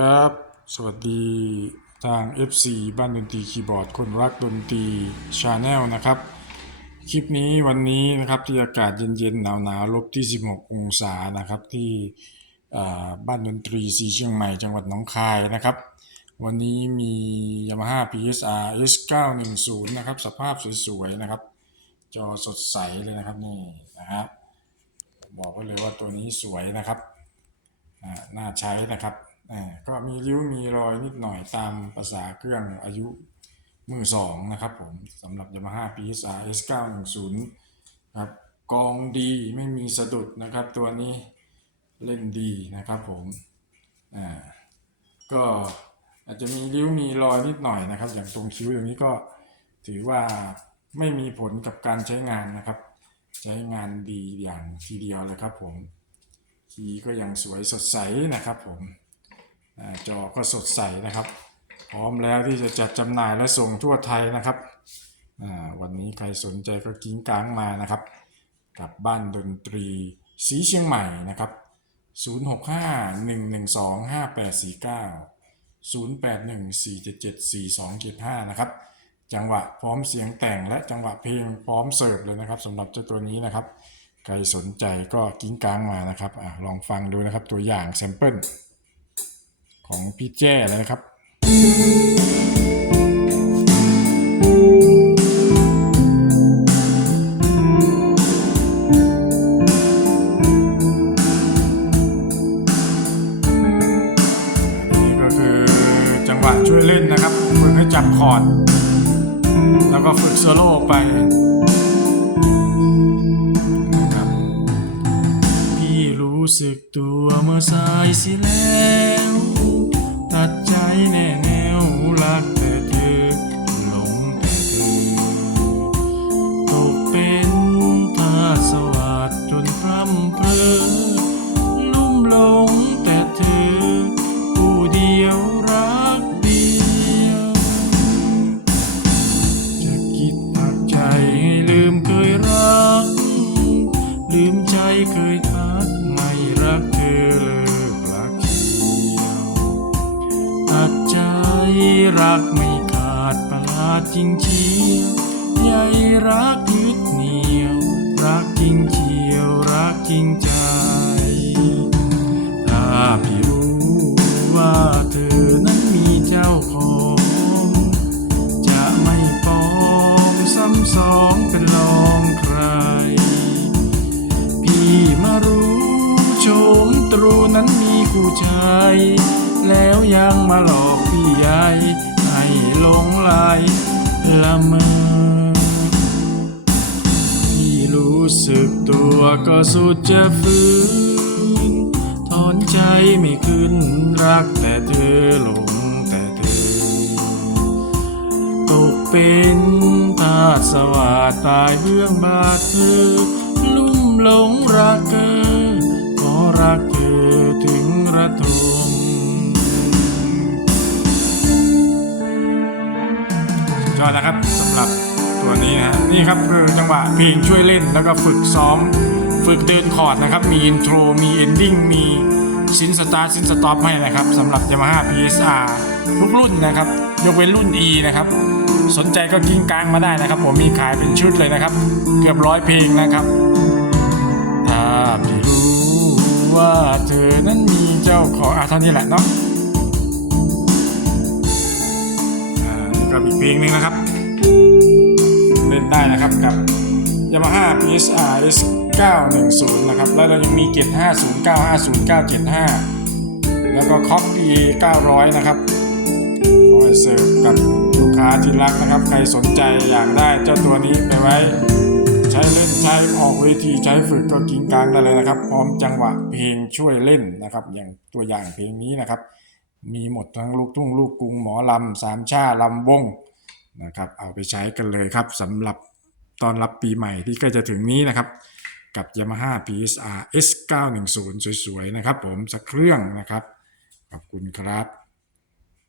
ครับ สวัสดีทาง FC บ้านดนตรีคีย์บอร์ด คนรักดนตรีชาแนลนะครับ คลิปนี้วันนี้นะครับที่อากาศเย็นๆหนาวๆลบที่ 16 องศานะครับที่บ้านดนตรีสีเชียงใหม่จังหวัดหนองคายนะครับ วันนี้มี Yamaha PSR S910 นะครับ สภาพสวยๆนะครับ จอสดใสเลยนะครับนี่นะครับบอกไว้เลยว่าตัวนี้สวยนะครับน่าใช้นะครับ ก็มีริ้วมีรอยนิดหน่อยตามภาษาเครื่องอายุมือสองนะครับผมสำหรับ Yamaha PSR S910 ครับกองดีไม่มีสะดุดนะครับตัวนี้เล่นดีนะครับผมอ่าก็อาจจะมีริ้วมีรอยนิดหน่อยนะครับ อย่างตรงคิ้วอย่างนี้ก็ถือว่าไม่มีผลกับการใช้งานนะครับ ใช้งานดีอย่างทีเดียวเลยครับผมคีก็ยังสวยสดใสนะครับผม จอก็สดใสนะครับ พร้อมแล้วที่จะจัดจำหน่ายและส่งทั่วไทยนะครับ วันนี้ใครสนใจก็กิ้งก้างมานะครับ กับบ้านดนตรีสีเชียงใหม่นะครับ 0651125849 0814774275 นะครับ จังหวะพร้อมเสียงแต่งและจังหวะเพลงพร้อมเสิร์ฟเลยนะครับสำหรับเจ้าตัวนี้นะครับ ใครสนใจก็กิ้งก้างมานะครับอลองฟังดูนะครับตัวอย่างแซมเปิล ของพี่แจ้เลยนะครับ นี่ก็คือจังหวะช่วยเล่นนะครับฝึกให้จับคอร์ดแล้วก็ฝึกโซโล่ไปพี่รู้สึกตัวเมื่อสายสิแล้ว รักไม่ขาดประหลาดจริงเชียวใยรักยึดเหนียว รักจริงเชียว รักจริงใจ นั้ชาย แล้วยังมาหลอกพี่ใหญ่ให้หลงไหลละเมอพี่รู้สึกตัวก็สุดจะฝืนถอนใจไม่ขึ้นรักแต่เธอหลงแต่เธอตกเป็นทาสสวาตายเบื้องบาดเธอลุ่มหลงรักเธอ สำหรับตัวนี้นะฮะนี่ครับคือจังหวะเพลงช่วยเล่นแล้วก็ฝึกซ้อม ฝึกเดินคอร์ดนะครับ มีอินโทรมีเอนดิ้งมีซินสตาร์ซินสต็อปให้นะครับสำหรับ Yamaha PSR ทุกรุ่นนะครับ ยกเว้นรุ่น E นะครับ สนใจก็กิ้งกลางมาได้นะครับ ผมมีขายเป็นชุดเลยนะครับ เกือบร้อยเพลงนะครับถ้าพี่รู้ว่าเธอนั้นมีเจ้าของอะเท่านี้แหละเนาะอ่านี่ก็อีกเพลงนึงนะครับ เล่นได้นะครับกับ Yamaha PSR S 910 นะครับ แล้วเรายังมีเกต509 50975 แล้วก็คอก E 900 นะครับคอยเสิร์ฟกับลูกค้าที่รักนะครับ ใครสนใจอยากได้เจ้าตัวนี้ไปไว้ ใช้เล่นใช้ออกเวทีใช้ฝึกก็กิงกลางได้เลยนะครับ พร้อมจังหวะเพลงช่วยเล่นนะครับ อย่างตัวอย่างเพลงนี้นะครับ มีหมดทั้งลูกทุ่งลูกกรุงหมอลำสามชาลำวง นะครับเอาไปใช้กันเลยครับสำหรับตอนรับปีใหม่ที่ใกล้จะถึงนี้นะครับ กับ Yamaha PSR S 910 สวยๆนะครับผมสักเครื่องนะครับ ขอบคุณครับ